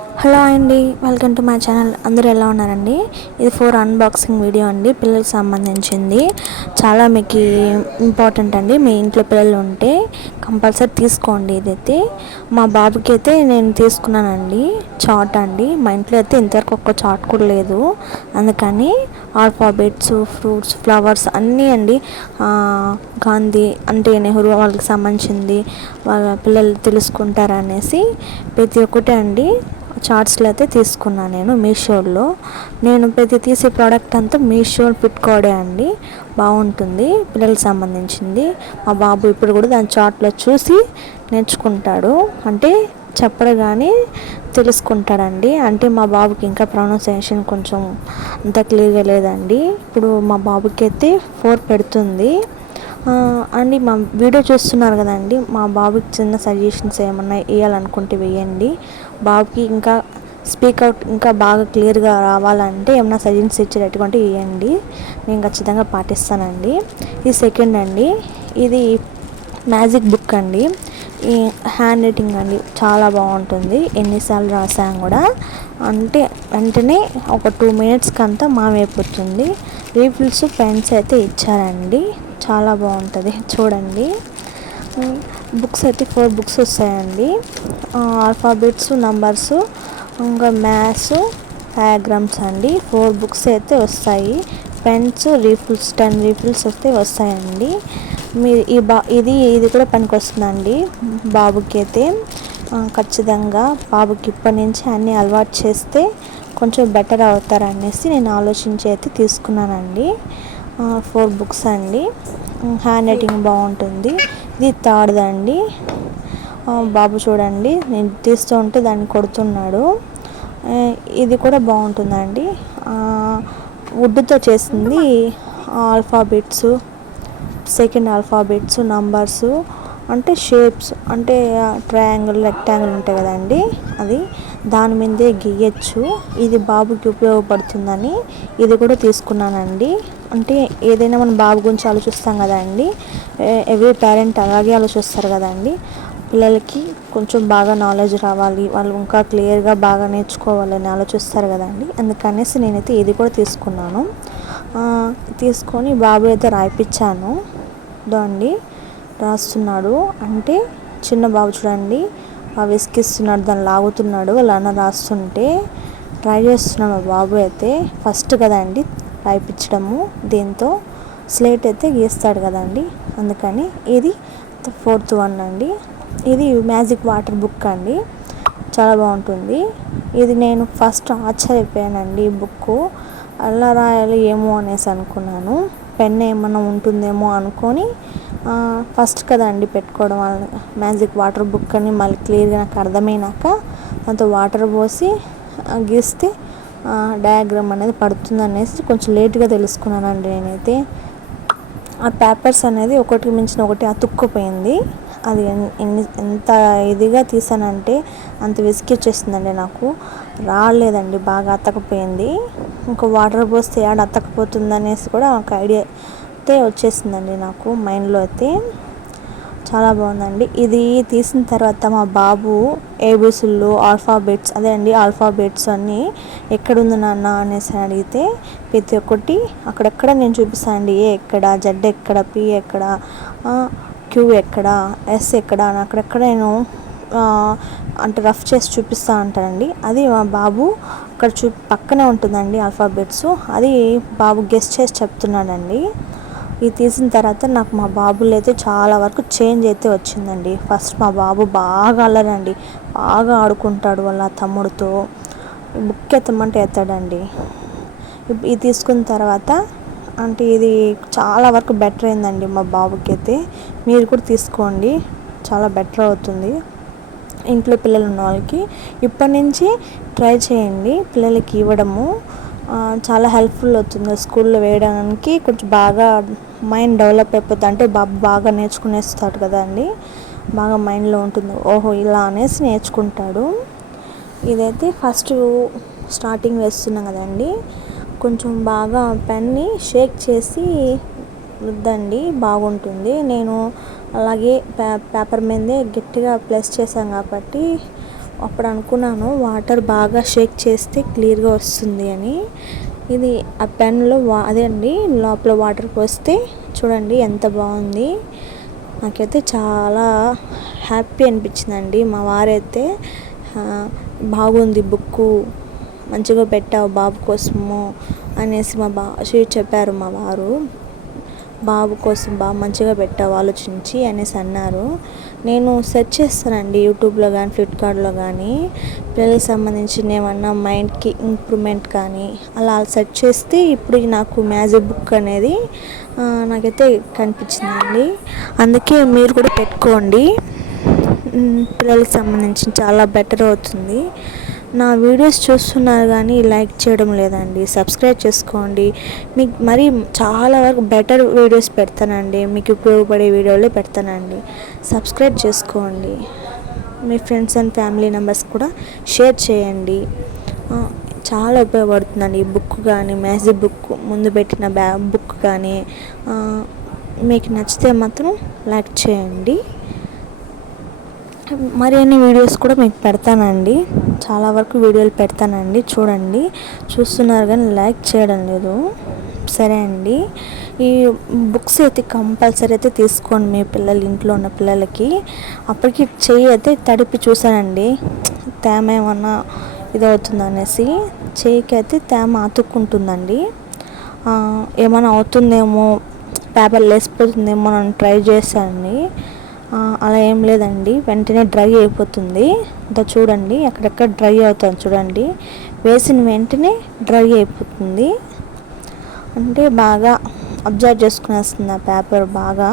Hello అండి, welcome to my channel. అందరూ ఎలా ఉన్నారండి? ఇది 4 అన్బాక్సింగ్ వీడియో అండి, పిల్లలకు సంబంధించింది. చాలా మీకు ఇంపార్టెంట్ అండి. మీ ఇంట్లో పిల్లలు ఉంటే కంపల్సరీ తీసుకోండి. ఇదైతే మా బాబుకి అయితే నేను తీసుకున్నానండి. చాట్ అండి. మా ఇంట్లో అయితే ఇంతవరకు ఒక్క చాట్ కూడా లేదు. అందుకని ఆల్ఫాబెట్స్, ఫ్రూట్స్, ఫ్లవర్స్ అన్నీ అండి. గాంధీ అంటే నెహ్రూ వాళ్ళకి సంబంధించింది, వాళ్ళ పిల్లలు తెలుసుకుంటారనేసి ప్రతి ఒక్కటే అండి చార్ట్స్లో అయితే తీసుకున్నాను నేను మీషోలో. నేను ప్రతి తీసే ప్రోడక్ట్ అంతా మీషో ఫ్లిప్కార్టే అండి. బాగుంటుంది, పిల్లలకు సంబంధించింది. మా బాబు ఇప్పుడు కూడా దాని చార్ట్లో చూసి నేర్చుకుంటాడు. అంటే చెప్పడు కానీ తెలుసుకుంటాడండి. అంటే మా బాబుకి ఇంకా ప్రొనౌన్సియేషన్ కొంచెం అంత క్లియర్గా లేదండి. ఇప్పుడు మా బాబుకి అయితే 4 పెడుతుంది అండి. మా వీడియో చూస్తున్నారు కదండి, మా బాబుకి చిన్న సజెషన్స్ ఏమన్నా వేయాలనుకుంటే వేయండి. బాబుకి ఇంకా స్పీక్ అవుట్ ఇంకా బాగా క్లియర్గా రావాలంటే ఏమన్నా సజెషన్స్ ఇచ్చేటటువంటి వేయండి. నేను ఖచ్చితంగా పాటిస్తానండి. ఇది సెకండ్ అండి. ఇది మ్యాజిక్ బుక్ అండి. ఈ హ్యాండ్ రైటింగ్ అండి, చాలా బాగుంటుంది. ఎన్నిసార్లు రాసాను కూడా అంటే వెంటనే ఒక 2 మినిట్స్కి అంతా మామైపోతుంది. రీఫిల్స్ పెన్స్ అయితే ఇచ్చారండి, చాలా బాగుంటుంది చూడండి. బుక్స్ అయితే 4 బుక్స్ వస్తాయండి. ఆల్ఫాబెట్స్, నంబర్స్, ఇంకా మ్యాథ్స్, డయాగ్రామ్స్ అండి. 4 బుక్స్ అయితే వస్తాయి. పెన్స్, రీఫిల్స్ 10 రీఫిల్స్ అయితే వస్తాయండి. మీరు ఇది కూడా పనికి వస్తుందండి బాబుకి అయితే. ఖచ్చితంగా బాబుకి ఇప్పటి నుంచి అన్నీ అలవాటు చేస్తే కొంచెం బెటర్ అవుతారనేసి నేను ఆలోచించి అయితే తీసుకున్నానండి. 4 బుక్స్ అండి. హ్యాండ్ రైటింగ్ బాగుంటుంది. ఇది థర్డ్ అండి. బాబు చూడండి, నేను తీస్తూ ఉంటే దాన్ని కొడుతున్నాడు. ఇది కూడా బాగుంటుందండి. వుడ్తో చేసింది. ఆల్ఫాబెట్స్, సెకండ్ ఆల్ఫాబెట్స్, నంబర్స్ అంటే షేప్స్, అంటే ట్రయాంగిల్, రెక్టాంగిల్ ఉంటాయి కదండి, అది దాని మీదే గీయచ్చు. ఇది బాబుకి ఉపయోగపడుతుందని ఇది కూడా తీసుకున్నానండి. అంటే ఏదైనా మన బాబు గురించి ఆలోచిస్తాం కదండి, ఎవ్రీ పేరెంట్ అలాగే ఆలోచిస్తారు కదండి. పిల్లలకి కొంచెం బాగా నాలెడ్జ్ రావాలి, వాళ్ళు ఇంకా క్లియర్గా బాగా నేర్చుకోవాలని ఆలోచిస్తారు కదండి. అందుకనేసి నేనైతే ఇది కూడా తీసుకున్నాను. తీసుకొని బాబు అయితే రాయిపించాను. అండి రాస్తున్నాడు. అంటే చిన్న బాబు చూడండి, విసిగిస్తున్నాడు, దాన్ని లాగుతున్నాడు. వాళ్ళ అన్న రాస్తుంటే ట్రై చేస్తున్నాడు. మా బాబు అయితే ఫస్ట్ కదండి రాయిపించడము, దీంతో స్లేట్ అయితే గీస్తాడు కదండి. అందుకని ఇది 4th వన్ అండి. ఇది మ్యాజిక్ వాటర్ బుక్ అండి, చాలా బాగుంటుంది. ఇది నేను ఫస్ట్ ఆశ్చర్యపోయానండి. ఈ బుక్ అలా రాయాలి ఏమో అనేసి అనుకున్నాను. పెన్ ఏమన్నా ఉంటుందేమో అనుకొని ఫస్ట్ కదండి పెట్టుకోవడం. మ్యాజిక్ వాటర్ బుక్ అని మళ్ళీ క్లియర్గా నాకు అర్థమైనాక దాంతో వాటర్ పోసి గీస్తే డయాగ్రామ్ అనేది పడుతుంది అనేసి కొంచెం లేట్గా తెలుసుకున్నానండి నేనైతే. ఆ పేపర్స్ అనేది ఒకటికి మించిన ఒకటి అతుక్కుపోయింది. అది ఎంత ఇదిగా తీసానంటే అంత విసిగిచ్చేసిందండి నాకు. రాలేదండి, బాగా అతకపోయింది. ఇంకా వాటర్ పోస్తే ఏడ అతకపోతుంది అనేసి కూడా ఒక ఐడియా అయితే వచ్చేసిందండి నాకు మైండ్లో అయితే. చాలా బాగుందండి. ఇది తీసిన తర్వాత మా బాబు ఏబిసిలు, ఆల్ఫాబెట్స్, అదే అండి ఆల్ఫాబెట్స్ అన్నీ ఎక్కడుంది నాన్న అనేసి అడిగితే ప్రతి ఒక్కటి అక్కడెక్కడ నేను చూపిస్తానండి. ఏ ఎక్కడ, జెడ్ ఎక్కడ, పి ఎక్కడ, క్యూ ఎక్కడ, ఎస్ ఎక్కడ అని అక్కడెక్కడ నేను అంటే రఫ్ చేసి చూపిస్తూ ఉంటానండి. అది మా బాబు అక్కడ పక్కనే ఉంటుందండి ఆల్ఫాబెట్స్. అది బాబు గెస్ చేసి చెప్తున్నాడండి. ఇది తీసిన తర్వాత నాకు మా బాబులో అయితే చాలా వరకు చేంజ్ అయితే వచ్చిందండి. ఫస్ట్ మా బాబు బాగా అల్లరండి, బాగా ఆడుకుంటాడు వాళ్ళ తమ్ముడితో. బుక్ ఎత్తమంటే ఎత్తాడండి. ఇది తీసుకున్న తర్వాత అంటే ఇది చాలా వరకు బెటర్ అయిందండి మా బాబుకి అయితే. మీరు కూడా తీసుకోండి, చాలా బెటర్ అవుతుంది ఇంట్లో పిల్లలు ఉన్న వాళ్ళకి. ఇప్పటి నుంచి ట్రై చేయండి పిల్లలకి ఇవ్వడము. చాలా హెల్ప్ఫుల్ అవుతుంది. స్కూల్లో వేయడానికి కొంచెం బాగా మైండ్ డెవలప్ అయిపోతుంది. అంటే బాబు బాగా నేర్చుకునేస్తాడు కదండి, బాగా మైండ్లో ఉంటుంది. ఓహో ఇలా అనేసి నేర్చుకుంటాడు. ఇదైతే ఫస్ట్ స్టార్టింగ్ వేస్తున్నాం కదండి, కొంచెం బాగా పెన్ని షేక్ చేసి రుద్దండి, బాగుంటుంది. నేను అలాగే పేపర్ మీదే గట్టిగా ప్రెస్ చేశాను కాబట్టి అప్పుడు అనుకున్నాను వాటర్ బాగా షేక్ చేస్తే క్లియర్గా వస్తుంది అని. ఇది ఆ పెన్లో అదే అండి, లోపల వాటర్ పోస్తే చూడండి ఎంత బాగుంది. నాకైతే చాలా హ్యాపీ అనిపించిందండి. మా వారైతే బాగుంది బుక్కు, మంచిగా పెట్టావు బాబు కోసము అనేసి చెప్పారు మా వారు. బాబు కోసం బాగా మంచిగా పెట్టావు ఆలోచించి అనేసి అన్నారు. నేను సెర్చ్ చేస్తానండి యూట్యూబ్లో కానీ ఫ్లిప్కార్ట్లో కానీ పిల్లలకి సంబంధించిన ఏమన్నా మైండ్కి ఇంప్రూవ్మెంట్ కానీ అలా సెర్చ్ చేస్తే ఇప్పుడు నాకు మ్యాజిక్ బుక్ అనేది నాకైతే కనిపించిందండి. అందుకే మీరు కూడా పెట్టుకోండి, పిల్లలకి సంబంధించి చాలా బెటర్ అవుతుంది. నా వీడియోస్ చూస్తున్నారు కానీ లైక్ చేయడం లేదండి. సబ్స్క్రైబ్ చేసుకోండి. మీకు మరి చాలా వరకు బెటర్ వీడియోస్ పెడతానండి, మీకు ఉపయోగపడే వీడియోలే పెడతానండి. సబ్స్క్రైబ్ చేసుకోండి. మీ ఫ్రెండ్స్ అండ్ ఫ్యామిలీ మెంబర్స్ కూడా షేర్ చేయండి. చాలా ఉపయోగపడుతుందండి ఈ బుక్ కానీ, మ్యాజిక్ బుక్ ముందు పెట్టిన బుక్ కానీ. మీకు నచ్చితే మాత్రం లైక్ చేయండి. మరిన్ని వీడియోస్ కూడా మీకు పెడతానండి, చాలా వరకు వీడియోలు పెడతానండి. చూడండి, చూస్తున్నారు కానీ లైక్ చేయడం లేదు. సరే అండి, ఈ బుక్స్ అయితే కంపల్సరీ అయితే తీసుకోండి మీ పిల్లలు, ఇంట్లో ఉన్న పిల్లలకి. అప్పటికి చెయ్యి అయితే తడిపి చూసానండి, తేమ ఏమన్నా ఇదవుతుంది అనేసి. చెయ్యికి అయితే తేమ అతుక్కుంటుందండి. ఏమైనా అవుతుందేమో, పేపర్ లేసిపోతుందేమో అని ట్రై చేశానండి. అలా ఏం లేదండి, వెంటనే డ్రై అయిపోతుంది. ఇంకా చూడండి ఎక్కడెక్కడ డ్రై అవుతుంది చూడండి, వేసిన వెంటనే డ్రై అయిపోతుంది. అంటే బాగా అబ్జర్వ్ చేసుకునేస్తుంది ఆ పేపర్ బాగా.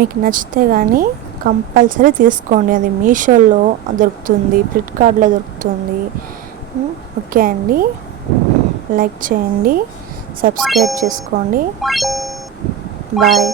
మీకు నచ్చితే కానీ కంపల్సరీ తీసుకోండి. అది మీషోలో దొరుకుతుంది, ఫ్లిప్కార్ట్లో దొరుకుతుంది. ఓకే అండి, లైక్ చేయండి, సబ్స్క్రైబ్ చేసుకోండి. బాయ్.